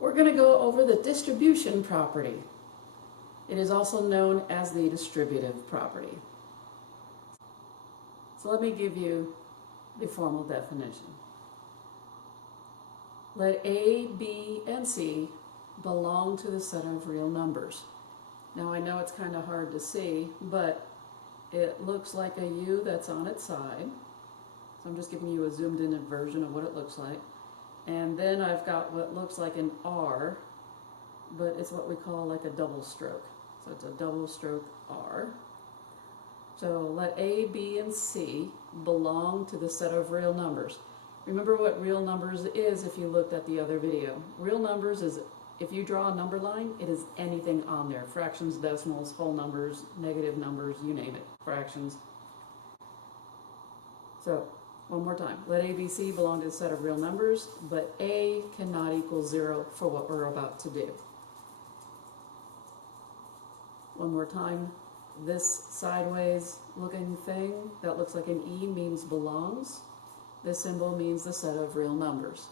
We're going to go over the distribution property. It is also known as the distributive property. So let me give you the formal definition. Let A, B, and C belong to the set of real numbers. Now I know it's kind of hard to see, but it looks like a U that's on its side. So I'm just giving you a zoomed in version of what it looks like. And then I've got what looks like an R, but it's what we call like a double stroke. So it's a double stroke R. So let A, B, and C belong to the set of real numbers. Remember what real numbers is if you looked at the other video. Real numbers is, if you draw a number line, it is anything on there. Fractions, decimals, whole numbers, negative numbers, you name it, fractions. So, one more time. Let A, B, C belong to the set of real numbers, but A cannot equal 0 for what we're about to do. One more time. This sideways looking thing that looks like an E means belongs. This symbol means the set of real numbers.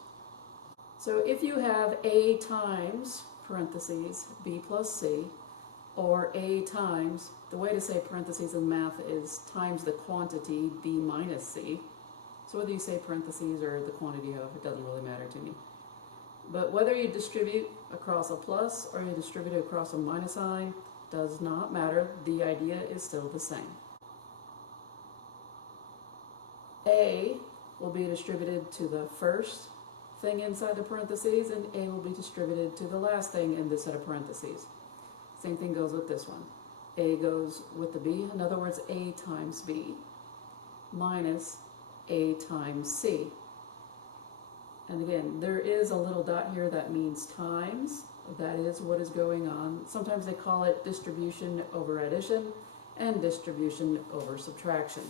So if you have A times, parentheses, B plus C, or A times, the way to say parentheses in math is times the quantity B minus C. So whether you say parentheses or the quantity of, it doesn't really matter to me. But whether you distribute across a plus or you distribute across a minus sign, does not matter. The idea is still the same. A will be distributed to the first thing inside the parentheses, and A will be distributed to the last thing in this set of parentheses. Same thing goes with this one. A goes with the B, in other words, A times B minus A times C. And again, there is a little dot here that means times. That is what is going on. Sometimes they call it distribution over addition and distribution over subtraction.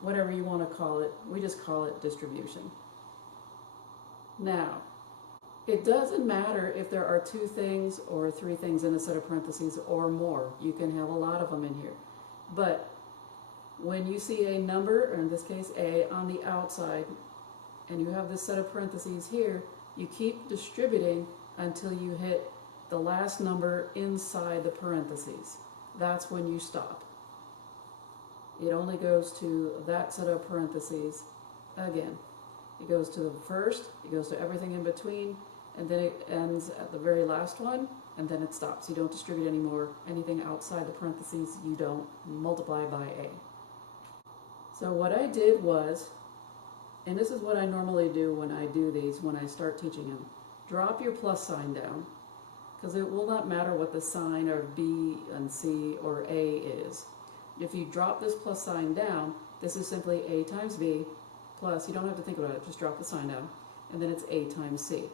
Whatever you want to call it, we just call it distribution. Now, it doesn't matter if there are 2 things or 3 things in a set of parentheses or more. You can have a lot of them in here. But when you see a number, or in this case A, on the outside, and you have this set of parentheses here, you keep distributing until you hit the last number inside the parentheses. That's when you stop. It only goes to that set of parentheses again. It goes to the first, it goes to everything in between, and then it ends at the very last one, and then it stops. You don't distribute anymore. Anything outside the parentheses, you don't multiply by A. So what I did was, and this is what I normally do when I do these, when I start teaching them, drop your plus sign down, because it will not matter what the sign of B and C or A is. If you drop this plus sign down, this is simply A times B plus, you don't have to think about it, just drop the sign down, and then it's A times C.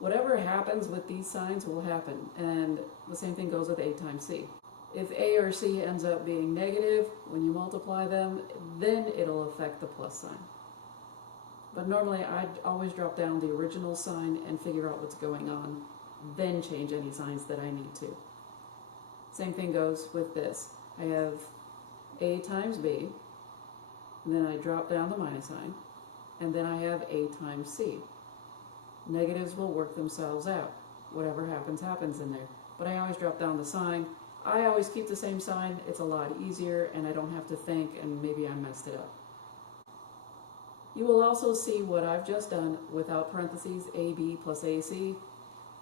Whatever happens with these signs will happen, and the same thing goes with A times C. If A or C ends up being negative, when you multiply them, then it'll affect the plus sign. But normally I'd always drop down the original sign and figure out what's going on, then change any signs that I need to. Same thing goes with this. I have A times B, and then I drop down the minus sign, and then I have A times C. Negatives will work themselves out. Whatever happens, happens in there. But I always drop down the sign. I always keep the same sign. It's a lot easier, and I don't have to think, and maybe I messed it up. You will also see what I've just done without parentheses, AB plus AC,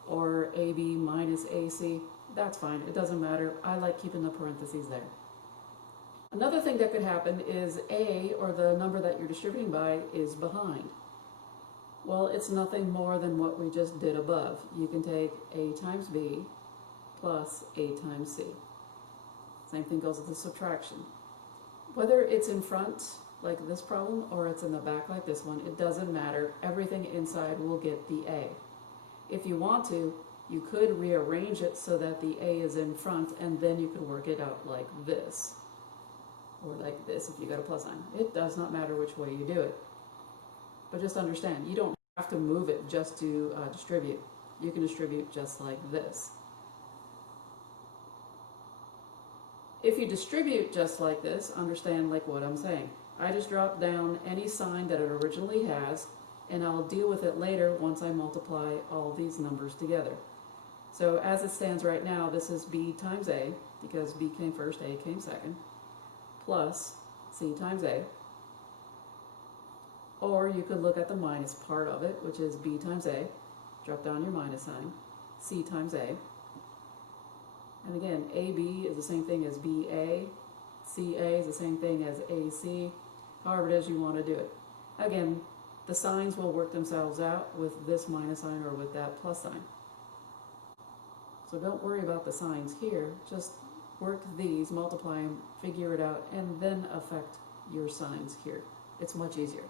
or AB minus AC. That's fine, it doesn't matter. I like keeping the parentheses there. Another thing that could happen is A, or the number that you're distributing by, is behind. Well, it's nothing more than what we just did above. You can take A times B plus A times C. Same thing goes with the subtraction. Whether it's in front, like this problem, or it's in the back like this one, it doesn't matter. Everything inside will get the A. If you want to, you could rearrange it so that the A is in front, and then you could work it out like this, or like this if you got a plus sign. It does not matter which way you do it. But just understand, you don't have to move it just to distribute. You can distribute just like this. If you distribute just like this, understand like what I'm saying. I just drop down any sign that it originally has, and I'll deal with it later once I multiply all these numbers together. So as it stands right now, this is b times a, because b came first, a came second, plus c times a. Or you could look at the minus part of it, which is b times a, drop down your minus sign, c times a. And again, AB is the same thing as BA, CA is the same thing as AC, however it is you want to do it. Again, the signs will work themselves out with this minus sign or with that plus sign. So don't worry about the signs here, just work these, multiply them, figure it out, and then affect your signs here. It's much easier.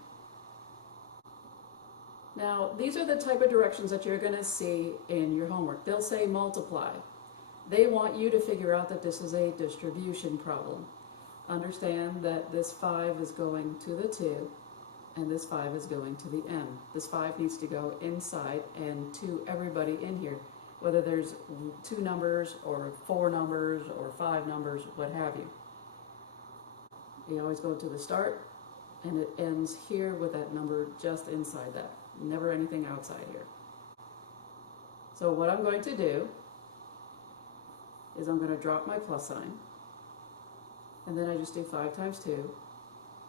Now, these are the type of directions that you're going to see in your homework. They'll say multiply. They want you to figure out that this is a distribution problem. Understand that this 5 is going to the 2, and this 5 is going to the n. This 5 needs to go inside and to everybody in here, whether there's 2 numbers or 4 numbers or 5 numbers, what have you. You always go to the start, and it ends here with that number just inside that. Never anything outside here. So what I'm going to do is I'm going to drop my plus sign, and then I just do 5 times 2,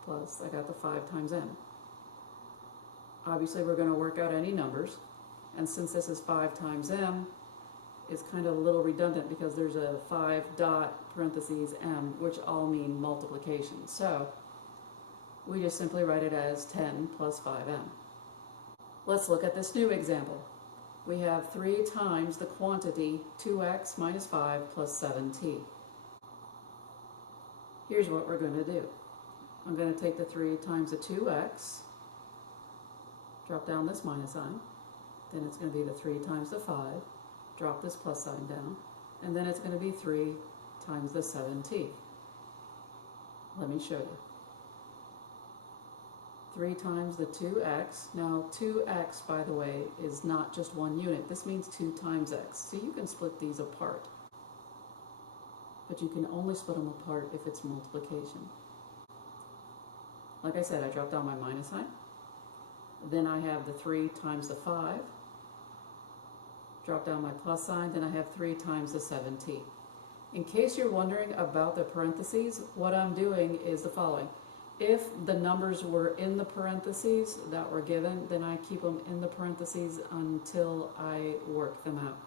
plus I got the 5 times n. Obviously we're going to work out any numbers, and since this is 5 times m, it's kind of a little redundant because there's a 5 dot parentheses m, which all mean multiplication. So we just simply write it as 10 plus 5m. Let's look at this new example. We have 3 times the quantity 2x minus 5 plus 7t. Here's what we're going to do. I'm going to take the 3 times the 2x, drop down this minus sign, then it's going to be the 3 times the 5, drop this plus sign down, and then it's going to be 3 times the 7t. Let me show you. 3 times the 2x. Now 2x, by the way, is not just one unit. This means 2 times x. So you can split these apart. But you can only split them apart if it's multiplication. Like I said, I dropped down my minus sign. Then I have the 3 times the 5. Drop down my plus sign. Then I have 3 times the 7t. In case you're wondering about the parentheses, what I'm doing is the following. If the numbers were in the parentheses that were given, then I keep them in the parentheses until I work them out.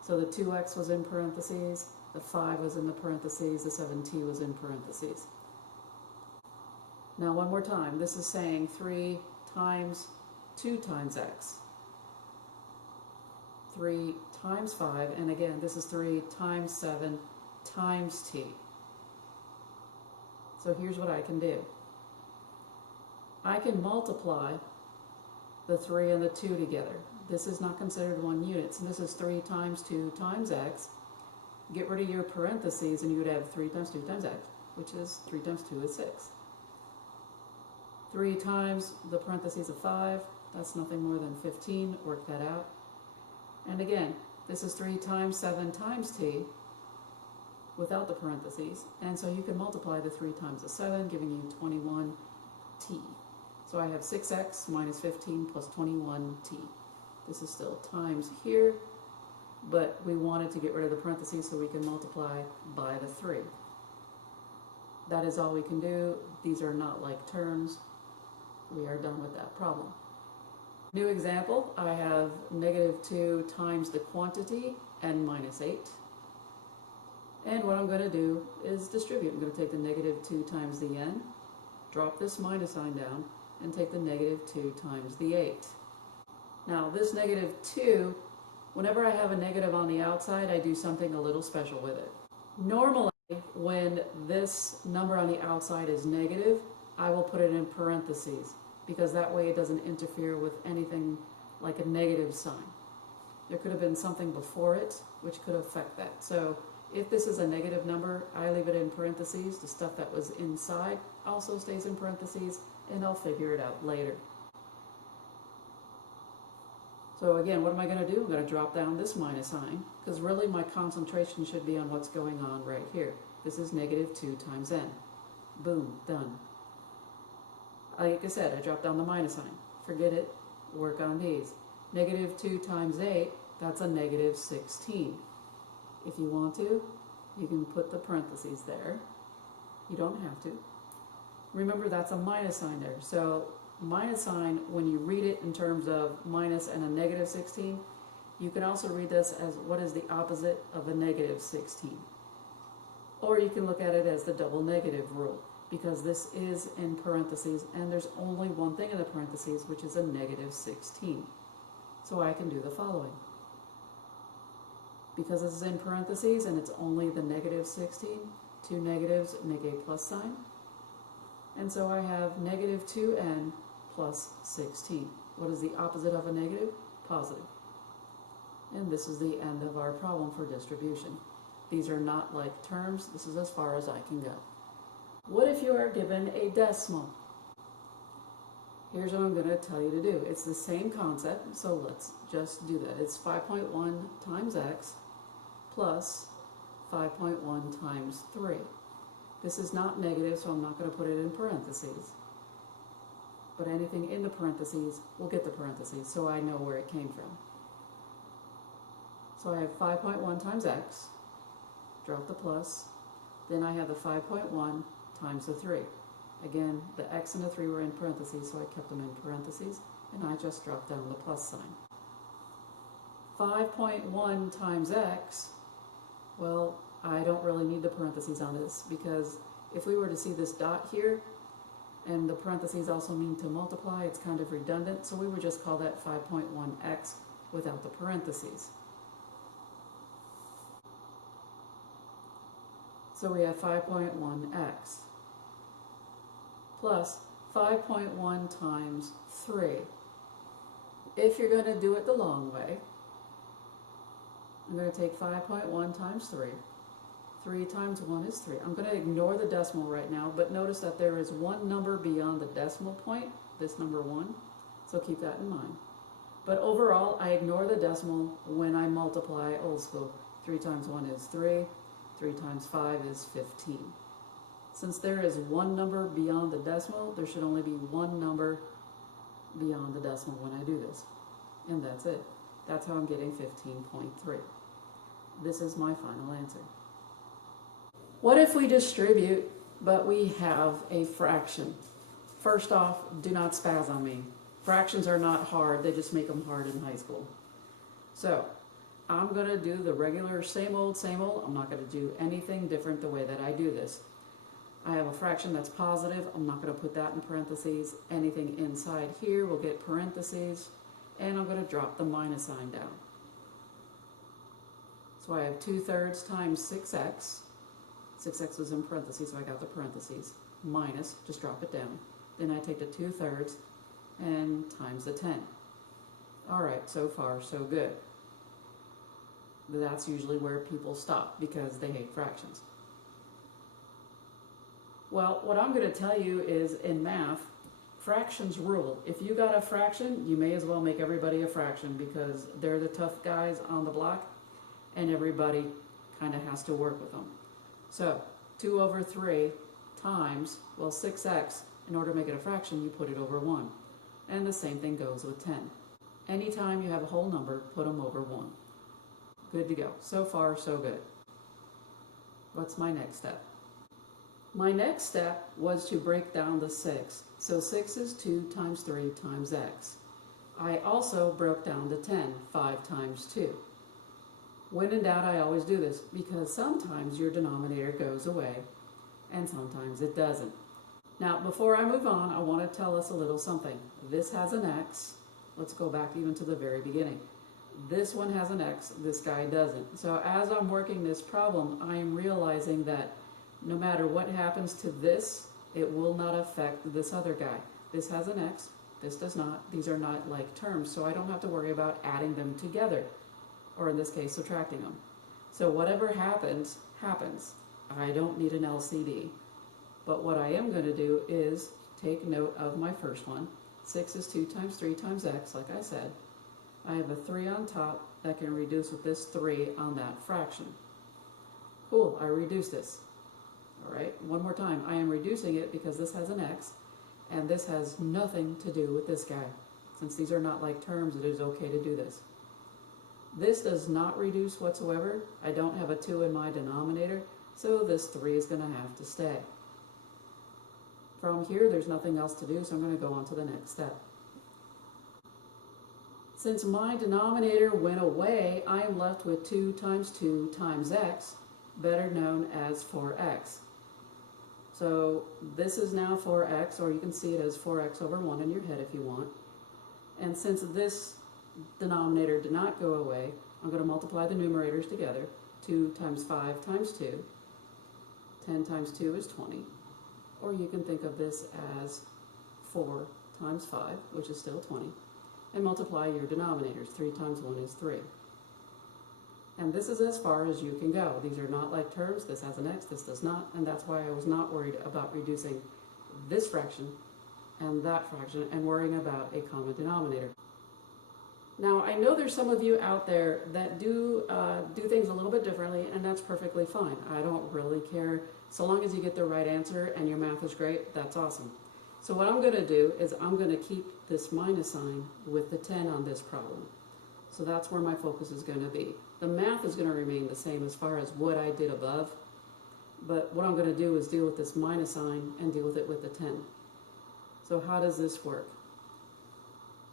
So the 2x was in parentheses, the 5 was in the parentheses, the 7t was in parentheses. Now one more time, this is saying 3 times 2 times x. 3 times 5, and again, this is 3 times 7 times t. So here's what I can do. I can multiply the 3 and the 2 together. This is not considered one unit, so this is 3 times 2 times x. Get rid of your parentheses and you would have 3 times 2 times x, which is 3 times 2 is 6. 3 times the parentheses of 5, that's nothing more than 15, work that out. And again, this is 3 times 7 times t, without the parentheses, and so you can multiply the 3 times the 7, giving you 21t. So I have 6x minus 15 plus 21t. This is still times here, but we wanted to get rid of the parentheses so we can multiply by the 3. That is all we can do. These are not like terms. We are done with that problem. New example, I have negative 2 times the quantity, n minus 8. And what I'm going to do is distribute. I'm going to take the negative 2 times the n, drop this minus sign down, and take the negative 2 times the 8. Now this negative 2, whenever I have a negative on the outside, I do something a little special with it. Normally, when this number on the outside is negative, I will put it in parentheses, because that way it doesn't interfere with anything like a negative sign. There could have been something before it which could affect that. So if this is a negative number, I leave it in parentheses. The stuff that was inside also stays in parentheses, and I'll figure it out later. So again, what am I going to do? I'm going to drop down this minus sign, because really my concentration should be on what's going on right here. This is negative 2 times n. Boom, done. Like I said, I dropped down the minus sign. Forget it. work on these. Negative 2 times 8, that's a negative 16. If you want to, you can put the parentheses there. You don't have to. Remember, that's a minus sign there. So minus sign, when you read it in terms of minus and a negative 16, you can also read this as what is the opposite of a negative 16. Or you can look at it as the double negative rule, because this is in parentheses and there's only one thing in the parentheses, which is a negative 16. So I can do the following. Because this is in parentheses and it's only the negative 16, two negatives make a plus sign. And so I have negative 2n plus 16. What is the opposite of a negative? Positive. And this is the end of our problem for distribution. These are not like terms. This is as far as I can go. What if you are given a decimal? Here's what I'm going to tell you to do. It's the same concept, so let's just do that. It's 5.1 times x plus 5.1 times 3. This is not negative, so I'm not going to put it in parentheses. But anything in the parentheses will get the parentheses, so I know where it came from. So I have 5.1 times x, drop the plus, then I have the 5.1 times the 3. Again, the x and the 3 were in parentheses, so I kept them in parentheses, and I just dropped down the plus sign. 5.1 times x, well, I don't really need the parentheses on this, because if we were to see this dot here, and the parentheses also mean to multiply, it's kind of redundant, so we would just call that 5.1x without the parentheses. So we have 5.1x plus 5.1 times 3. If you're going to do it the long way, I'm going to take 5.1 times 3. 3 times 1 is 3. I'm going to ignore the decimal right now, but notice that there is one number beyond the decimal point, this number 1, so keep that in mind. But overall, I ignore the decimal when I multiply old school. 3 times 1 is 3. 3 times 5 is 15. Since there is one number beyond the decimal, there should only be one number beyond the decimal when I do this. And that's it. That's how I'm getting 15.3. This is my final answer. What if we distribute, but we have a fraction? First off, do not spaz on me. Fractions are not hard, they just make them hard in high school. So, I'm going to do the regular same old, I'm not going to do anything different the way that I do this. I have a fraction that's positive, I'm not going to put that in parentheses. Anything inside here will get parentheses, and I'm going to drop the minus sign down. So I have 2/3 times 6x. 6x was in parentheses, so I got the parentheses. Minus, just drop it down. Then I take the 2/3 and times the 10. Alright, so far so good. That's usually where people stop because they hate fractions. Well, what I'm going to tell you is in math, fractions rule. If you got a fraction, you may as well make everybody a fraction because they're the tough guys on the block and everybody kind of has to work with them. So 2/3 times, well, 6x, in order to make it a fraction, you put it over 1. And the same thing goes with 10. Anytime you have a whole number, put them over 1. Good to go. So far, so good. What's my next step? My next step was to break down the 6. So 6 is 2 times 3 times x. I also broke down the 10, 5 times 2. When in doubt, I always do this because sometimes your denominator goes away and sometimes it doesn't. Now, before I move on, I want to tell us a little something. This has an x. Let's go back even to the very beginning. This one has an x, this guy doesn't. So as I'm working this problem, I am realizing that no matter what happens to this, it will not affect this other guy. This has an x, this does not. These are not like terms, so I don't have to worry about adding them together, or in this case, subtracting them. So whatever happens, happens. I don't need an LCD. But what I am going to do is take note of my first one. 6 is 2 times 3 times x, like I said. I have a 3 on top that can reduce with this 3 on that fraction. Cool, I reduced this. Alright, one more time. I am reducing it because this has an x, and this has nothing to do with this guy. Since these are not like terms, it is okay to do this. This does not reduce whatsoever. I don't have a 2 in my denominator, so this 3 is going to have to stay. From here, there's nothing else to do, so I'm going to go on to the next step. Since my denominator went away, I am left with 2 times 2 times x, better known as 4x. So this is now 4x, or you can see it as 4x over 1 in your head if you want. And since this denominator did not go away, I'm going to multiply the numerators together. 2 times 5 times 2. 10 times 2 is 20. Or you can think of this as 4 times 5, which is still 20. And multiply your denominators. 3 times 1 is 3. And this is as far as you can go. These are not like terms. This has an x, this does not. And that's why I was not worried about reducing this fraction and that fraction and worrying about a common denominator. Now, I know there's some of you out there that do things a little bit differently, and that's perfectly fine. I don't really care. So long as you get the right answer and your math is great, that's awesome. So what I'm going to do is I'm going to keep this minus sign with the 10 on this problem. So that's where my focus is going to be. The math is going to remain the same as far as what I did above, but what I'm going to do is deal with this minus sign and deal with it with the 10. So how does this work?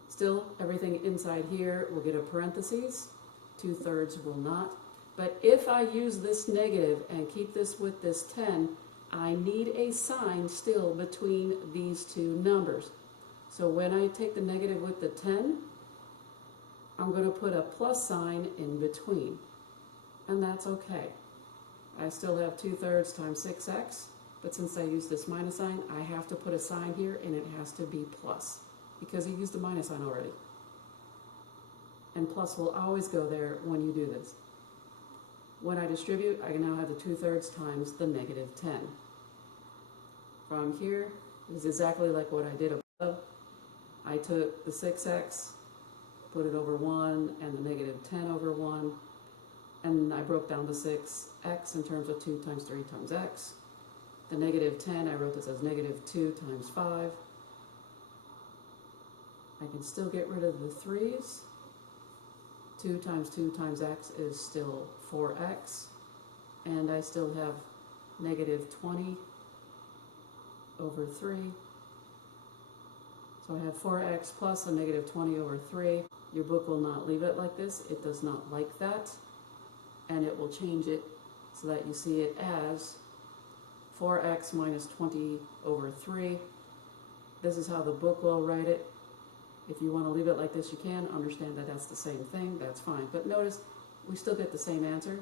Still, everything inside here will get a parentheses, 2/3 will not. But if I use this negative and keep this with this 10, I need a sign still between these two numbers. So when I take the negative with the 10, I'm going to put a plus sign in between. And that's okay. I still have 2/3 times 6x, but since I use this minus sign, I have to put a sign here, and it has to be plus, because I used the minus sign already. And plus will always go there when you do this. When I distribute, I now have the 2/3 times the negative 10. From here, is exactly like what I did above. I took the 6x, put it over 1, and the negative 10 over 1, and I broke down the 6x in terms of 2 times 3 times x. The negative 10, I wrote this as negative 2 times 5. I can still get rid of the 3's. 2 times 2 times x is still 4x. And I still have negative 20 over 3. So I have 4x plus a negative 20 over 3. Your book will not leave it like this. It does not like that. And it will change it so that you see it as 4x minus 20 over 3. This is how the book will write it. If you want to leave it like this, you can. Understand that that's the same thing. That's fine. But notice, we still get the same answer.